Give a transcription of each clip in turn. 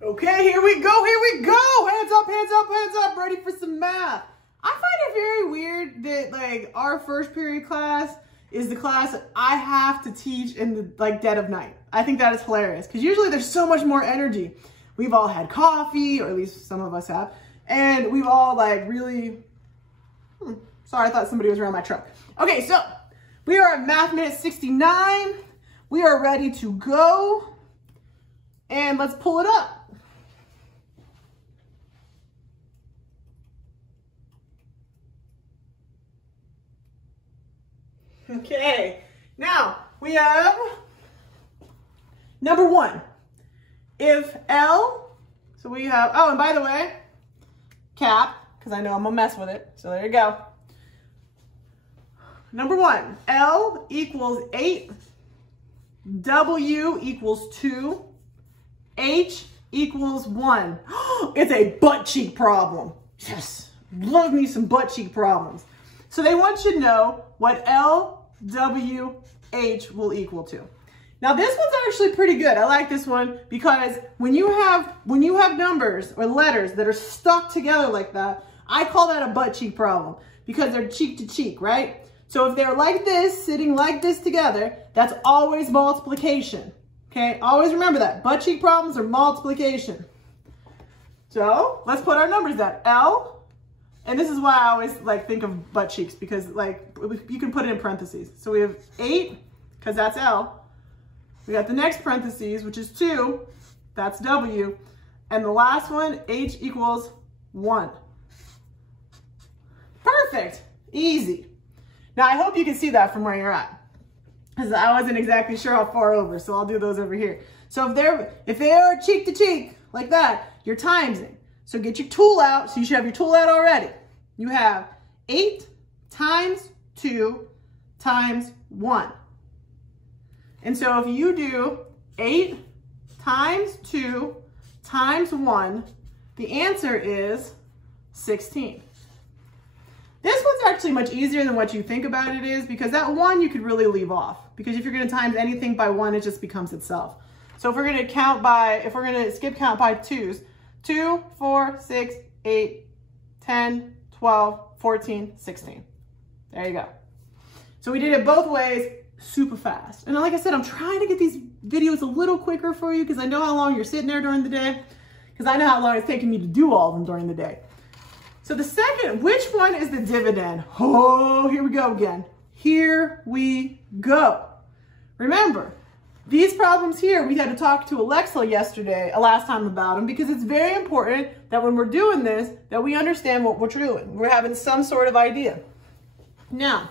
Okay, here we go, here we go. Hands up, hands up, hands up. Ready for some math. I find it very weird that like our first period class is the class that I have to teach in the like dead of night. I think that is hilarious because usually there's so much more energy. We've all had coffee, or at least some of us have, and we've all like really, sorry, I thought somebody was around my truck. Okay, so we are at Math Minute 69. We are ready to go, and let's pull it up. Okay, now we have number 1. If L, so we have, oh, and by the way, cap, because I know I'm gonna mess with it, so there you go. Number 1, L equals 8, W equals 2, H equals 1. It's a butt cheek problem. Yes, love me some butt cheek problems. So they want you to know what L, W, H will equal to. Now this one's actually pretty good. I like this one because when you have numbers or letters that are stuck together like that, I call that a butt cheek problem because they're cheek to cheek, right? So if they're like this, sitting like this together, that's always multiplication. Okay, always remember that. Butt cheek problems are multiplication. So let's put our numbers down. L, and this is why I always like think of butt cheeks because like you can put it in parentheses. So we have 8, because that's L. We got the next parentheses, which is 2, that's W. And the last one, H equals 1. Perfect, easy. Now I hope you can see that from where you're at, because I wasn't exactly sure how far over, so I'll do those over here. So if they are cheek to cheek, like that, you're timesing. So get your tool out, so you should have your tool out already. You have 8 times 2 times 1. And so if you do 8 times 2 times 1, the answer is 16. This one's actually much easier than what you think about it is, because that 1 you could really leave off, because if you're going to times anything by 1, it just becomes itself. So if we're going to skip count by 2s, 2, 4, 6, 8, 10, 12, 14, 16. There you go. So we did it both ways. Super fast. And like I said, I'm trying to get these videos a little quicker for you because I know how long you're sitting there during the day, because I know how long it's taking me to do all of them during the day. So the second, which one is the dividend? Oh, here we go again. Here we go. Remember, these problems here, we had to talk to Alexa last time about them, because it's very important that when we're doing this, that we understand what we're doing. We're having some sort of idea. Now,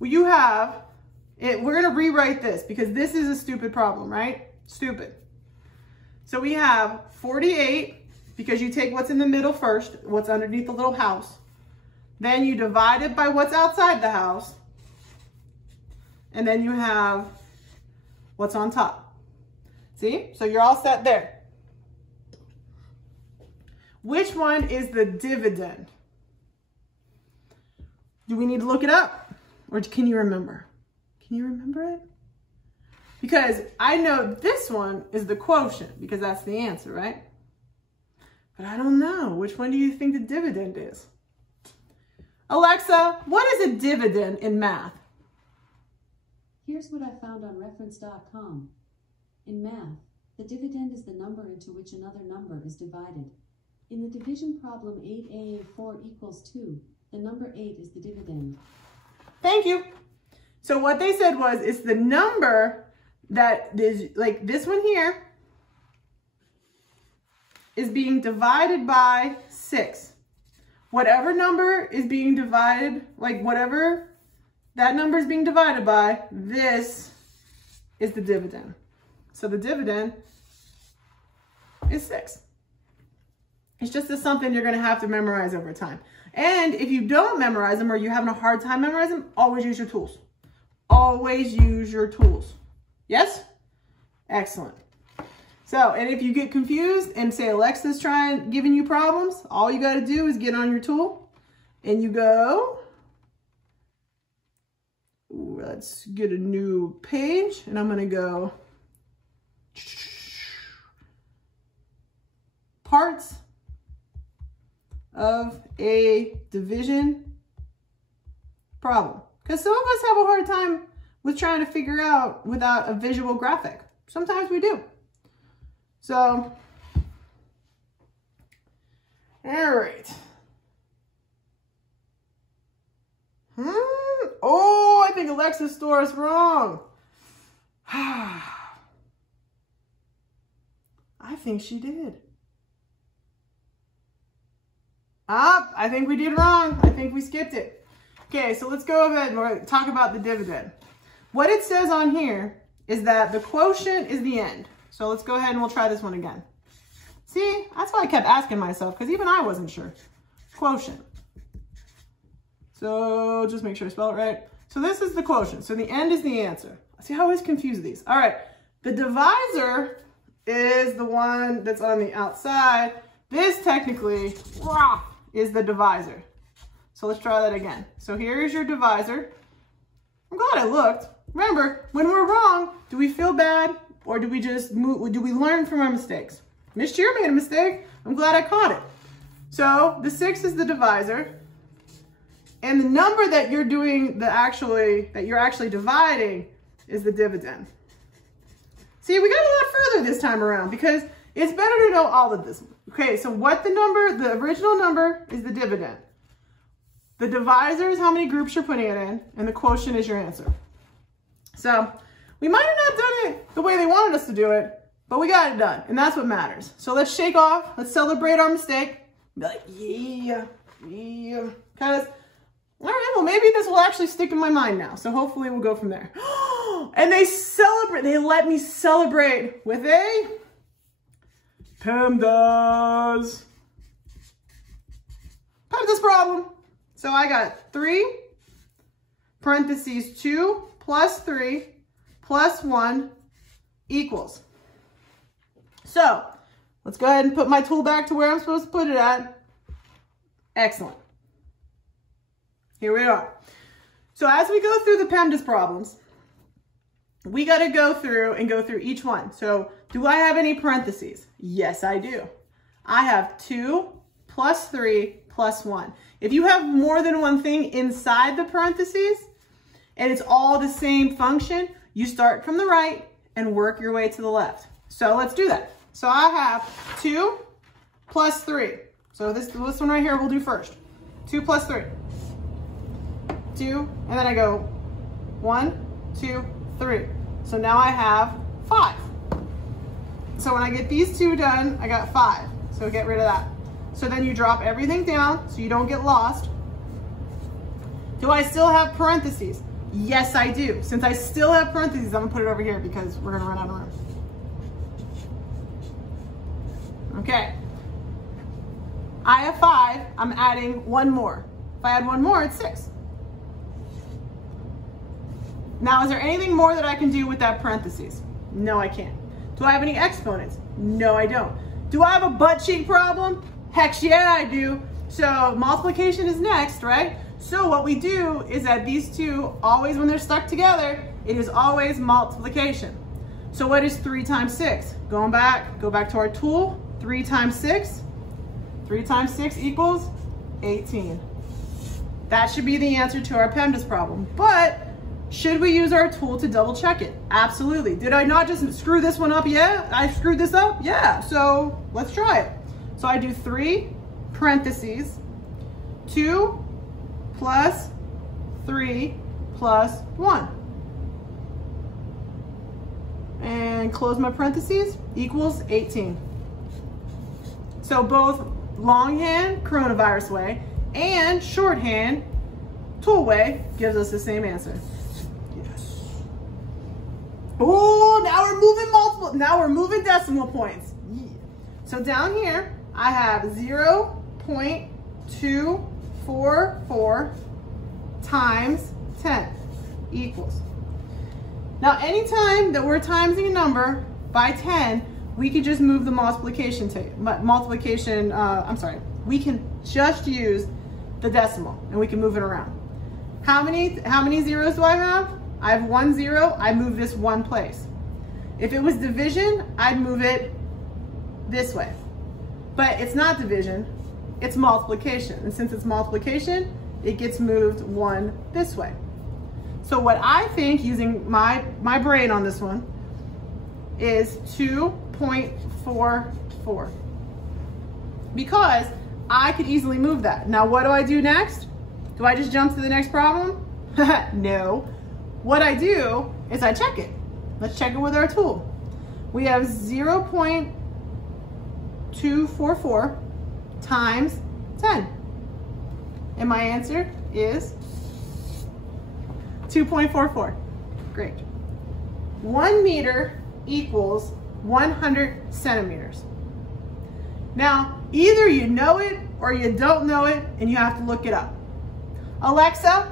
you have, we're going to rewrite this because this is a stupid problem, right? Stupid. So we have 48, because you take what's in the middle first, what's underneath the little house. Then you divide it by what's outside the house. And then you have what's on top. See? So you're all set there. Which one is the dividend? Do we need to look it up? Or can you remember? Can you remember it? Because I know this one is the quotient, because that's the answer, right? But I don't know. Which one do you think the dividend is? Alexa, what is a dividend in math? Here's what I found on reference.com. In math, the dividend is the number into which another number is divided. In the division problem 8a of 4 equals 2, the number 8 is the dividend. Thank you. So what they said was, it's the number that is, like this one here, is being divided by 6. Whatever number is being divided, like whatever that number is being divided by, this is the dividend. So the dividend is 6. It's just something you're going to have to memorize over time. And if you don't memorize them, or you're having a hard time memorizing them, always use your tools. Always use your tools. Yes? Excellent. So, and if you get confused and say Alexa's giving you problems, all you got to do is get on your tool and you go, let's get a new page, and I'm going to go parts of a division problem. Because some of us have a hard time with trying to figure out without a visual graphic. Sometimes we do. So, all right. Oh, I think Alexa's store is wrong. I think she did. I think we did wrong. I think we skipped it. Okay, so let's go ahead and talk about the dividend. What it says on here is that the quotient is the end. So let's go ahead and we'll try this one again. See, that's why I kept asking myself, because even I wasn't sure. Quotient. So just make sure I spell it right. So this is the quotient. So the end is the answer. See, I always confuse these. All right, the divisor is the one that's on the outside. This technically is the divisor. So let's try that again. So here is your divisor. I'm glad I looked. Remember, when we're wrong, do we feel bad or do we just move? Do we learn from our mistakes? Miss Cheer made a mistake. I'm glad I caught it. So the 6 is the divisor. And the number that you're doing that you're actually dividing is the dividend. See, we got a lot further this time around because it's better to know all of this. Okay, so the original number is the dividend. The divisor is how many groups you're putting it in, and the quotient is your answer. So we might have not done it the way they wanted us to do it, but we got it done, and that's what matters. So let's shake off, let's celebrate our mistake. Be like, yeah. Because, all right, well, maybe this will actually stick in my mind now. So hopefully we'll go from there. And they let me celebrate with a PEMDAS problem. So I got 3 parentheses 2 plus 3 plus 1 equals. So let's go ahead and put my tool back to where I'm supposed to put it at. Excellent. Here we are. So as we go through the PEMDAS problems, we got to go through each one. So do I have any parentheses? Yes, I do. I have 2 plus 3 plus 1. If you have more than one thing inside the parentheses and it's all the same function, you start from the right and work your way to the left. So let's do that. So I have 2 plus 3. So this one right here we'll do first. 2 plus 3. 2, and then I go 1, 2, 3. So now I have 5. So when I get these 2 done, I got 5. So get rid of that. So then you drop everything down so you don't get lost. Do I still have parentheses? Yes, I do. Since I still have parentheses, I'm gonna put it over here because we're gonna run out of room. Okay. I have 5, I'm adding 1 more. If I add 1 more, it's 6. Now, is there anything more that I can do with that parentheses? No, I can't. Do I have any exponents? No, I don't. Do I have a butt cheek problem? Heck yeah, I do. So multiplication is next, right? So what we do is that these two, always when they're stuck together, it is always multiplication. So what is 3 times 6? Go back to our tool. 3 times 6. 3 times 6 equals 18. That should be the answer to our PEMDAS problem. But should we use our tool to double check it? Absolutely. Did I not just screw this one up? Yeah, I screwed this up? Yeah, so let's try it. So I do 3 parentheses, 2 plus 3 plus 1. And close my parentheses, equals 18. So both longhand, coronavirus way, and shorthand, tool way, gives us the same answer. Yes. Oh, now we're moving decimal points. Yeah. So down here, I have 0.244 times 10 equals. Now, anytime that we're timesing a number by 10, we can just move the we can just use the decimal and we can move it around. How many zeros do I have? I have 1 0, I move this 1 place. If it was division, I'd move it this way. But it's not division, it's multiplication. And since it's multiplication, it gets moved 1 this way. So what I think, using my brain on this one, is 2.44. Because I could easily move that. Now what do I do next? Do I just jump to the next problem? No. What I do is I check it. Let's check it with our tool. We have 0.244 times 10. And my answer is 2.44. Great. 1 meter equals 100 centimeters. Now, either you know it or you don't know it, and you have to look it up. Alexa,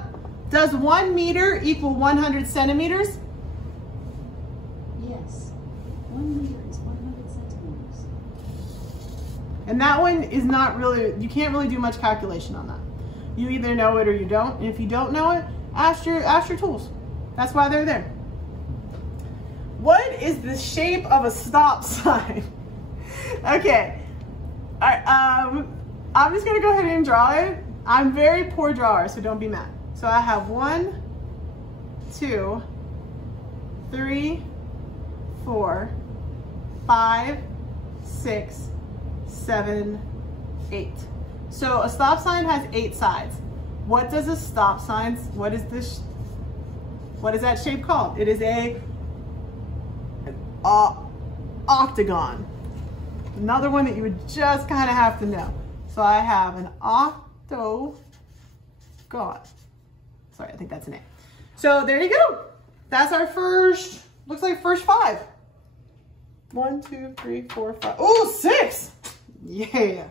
does 1 meter equal 100 centimeters? Yes. 1 meter is 100 centimeters. And that one is not really, you can't really do much calculation on that. You either know it or you don't. And if you don't know it, ask your tools. That's why they're there. What is the shape of a stop sign? Okay. I'm just gonna go ahead and draw it. I'm a very poor drawer, so don't be mad. So I have 1, 2, 3, 4, 5, 6, 7, 8. So a stop sign has 8 sides. What does a stop sign, what is that shape called? It is an octagon. Another one that you would just kind of have to know. So I have an octagon. Sorry, I think that's an A. So there you go. That's our first, looks like first 5. 1, 2, 3, 4, 5. Oh, 6. Yeah.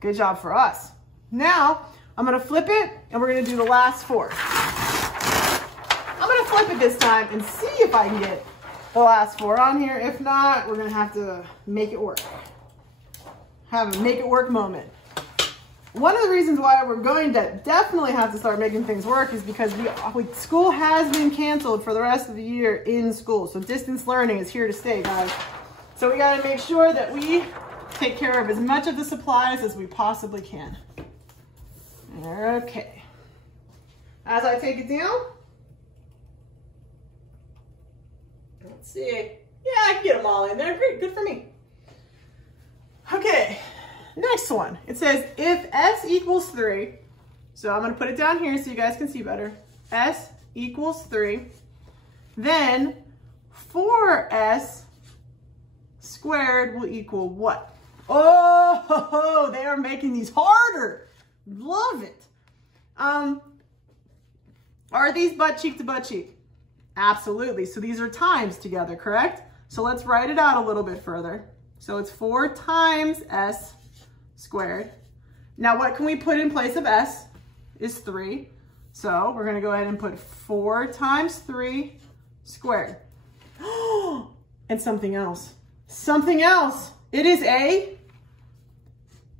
Good job for us. Now, I'm gonna flip it and we're gonna do the last 4. I'm gonna flip it this time and see if I can get the last 4 on here. If not, we're gonna have to make it work. Have a make it work moment. One of the reasons why we're going to definitely have to start making things work is because school has been canceled for the rest of the year in school. So distance learning is here to stay, guys. So we gotta make sure that we take care of as much of the supplies as we possibly can. Okay. As I take it down, let's see. Yeah, I can get them all in there. Great, good for me. Okay, next one. It says if S equals 3, so I'm gonna put it down here so you guys can see better. S equals 3, then 4S squared will equal what? Oh, they are making these harder. Love it. Are these butt cheek to butt cheek? Absolutely. So these are times together, correct? So let's write it out a little bit further. So it's 4 times S squared. Now what can we put in place of S is 3. So we're gonna go ahead and put 4 times 3 squared. And something else. Something else. It is a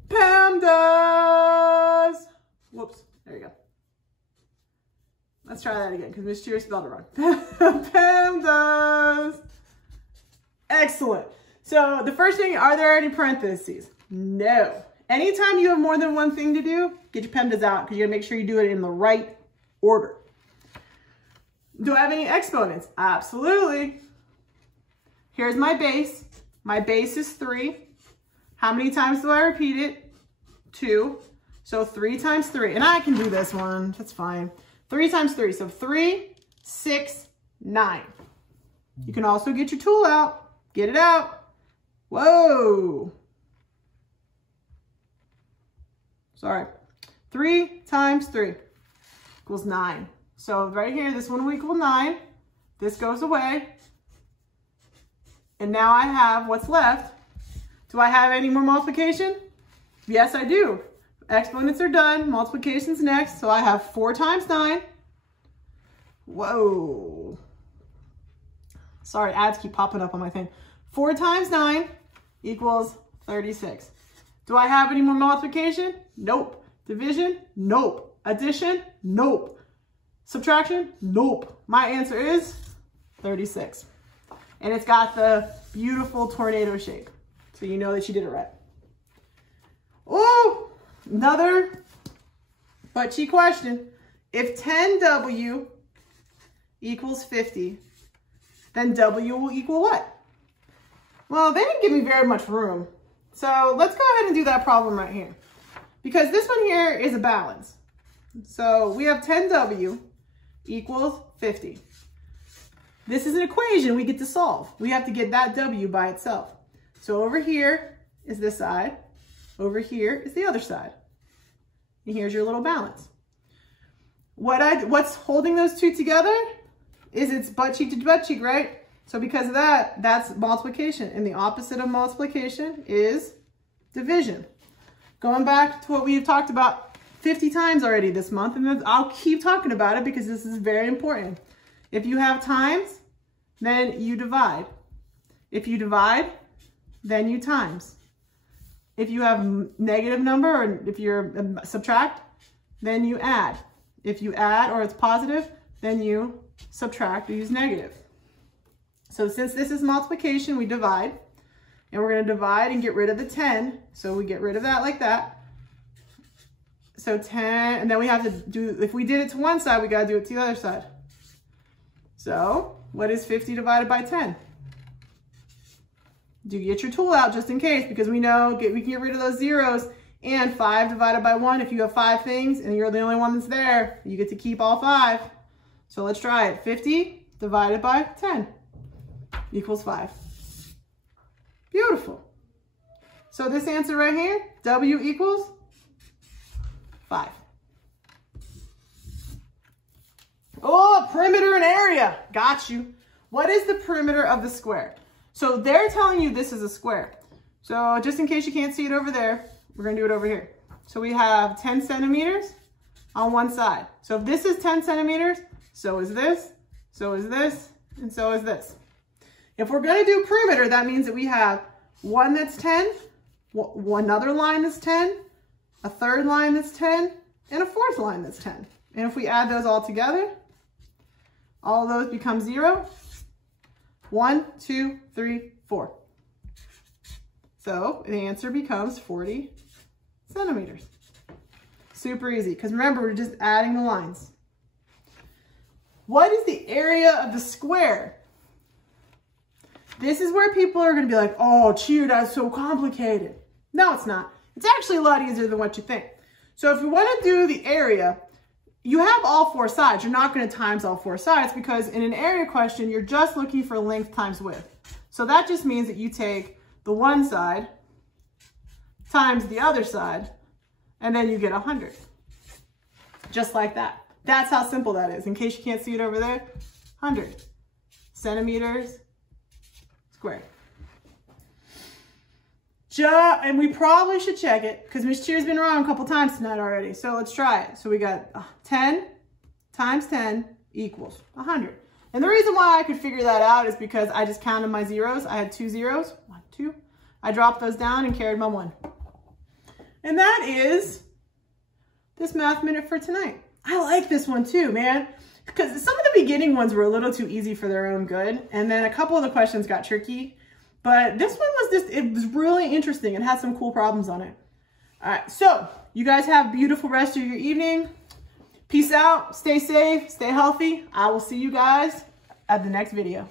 PEMDAS. Whoops, there you go. Let's try that again because Miss Cheer spelled it wrong. PEMDAS. Excellent. So the first thing, are there any parentheses? No. Anytime you have more than one thing to do, get your PEMDAS out because you gotta make sure you do it in the right order. Do I have any exponents? Absolutely. Here's my base. My base is 3. How many times do I repeat it? 2. So 3 times 3. And I can do this one. That's fine. 3 times 3. So 3, 6, 9. You can also get your tool out. Get it out. Whoa. Sorry. 3 times 3 equals 9. So right here, this one will equal 9. This goes away. And now I have what's left. Do I have any more multiplication? Yes, I do. Exponents are done. Multiplication's next. So I have 4 times 9. Whoa. Sorry, ads keep popping up on my thing. 4 times 9 equals 36. Do I have any more multiplication? Nope. Division? Nope. Addition? Nope. Subtraction? Nope. My answer is 36. And it's got the beautiful tornado shape. So you know that you did it right. Oh, another butt cheek question. If 10W equals 50, then W will equal what? Well, they didn't give me very much room. So let's go ahead and do that problem right here. Because this one here is a balance. So we have 10W equals 50. This is an equation we get to solve. We have to get that W by itself. So over here is this side. Over here is the other side. And here's your little balance. What's holding those two together is it's butt cheek to butt cheek, right? So because of that, that's multiplication. And the opposite of multiplication is division. Going back to what we've talked about 50 times already this month, and I'll keep talking about it because this is very important. If you have times, then you divide. If you divide, then you times. If you have a negative number, or if you're subtract, then you add. If you add or it's positive, then you subtract or use negative. So since this is multiplication, we divide. And we're going to divide and get rid of the 10. So we get rid of that like that. So 10, and then we have to do, if we did it to one side, we got to do it to the other side. So what is 50 divided by 10? Do get your tool out just in case, because we know we can get rid of those zeros. And 5 divided by 1, if you have 5 things and you're the only one that's there, you get to keep all 5. So let's try it. 50 divided by 10 equals 5. Beautiful. So this answer right here, W equals 5. Oh, perimeter and area. Got you. What is the perimeter of the square? So they're telling you this is a square. So just in case you can't see it over there, we're going to do it over here. So we have 10 centimeters on one side. So if this is 10 centimeters, so is this, so is this, and so is this. If we're going to do perimeter, that means that we have one that's 10, another line that's 10, a third line that's 10, and a fourth line that's 10. And if we add those all together, all of those become 0. 1, 2, 3, 4. So the answer becomes 40 centimeters. Super easy, because remember, we're just adding the lines. What is the area of the square? This is where people are going to be like, oh, cheer, that's so complicated. No, it's not. It's actually a lot easier than what you think. So if you want to do the area, you have all 4 sides. You're not going to times all 4 sides, because in an area question, you're just looking for length times width. So that just means that you take the one side times the other side, and then you get 100. Just like that. That's how simple that is. In case you can't see it over there, 100 centimeters squared. And we probably should check it, because Miss Cheer's been wrong a couple times tonight already. So let's try it. So we got 10 times 10 equals 100. And the reason why I could figure that out is because I just counted my zeros. I had 2 zeros, 1, 2. I dropped those down and carried my 1. And that is this math minute for tonight. I like this one too, man, because some of the beginning ones were a little too easy for their own good. And then a couple of the questions got tricky. But this one was just, it was really interesting. It had some cool problems on it. All right, so you guys have a beautiful rest of your evening. Peace out, stay safe, stay healthy. I will see you guys at the next video.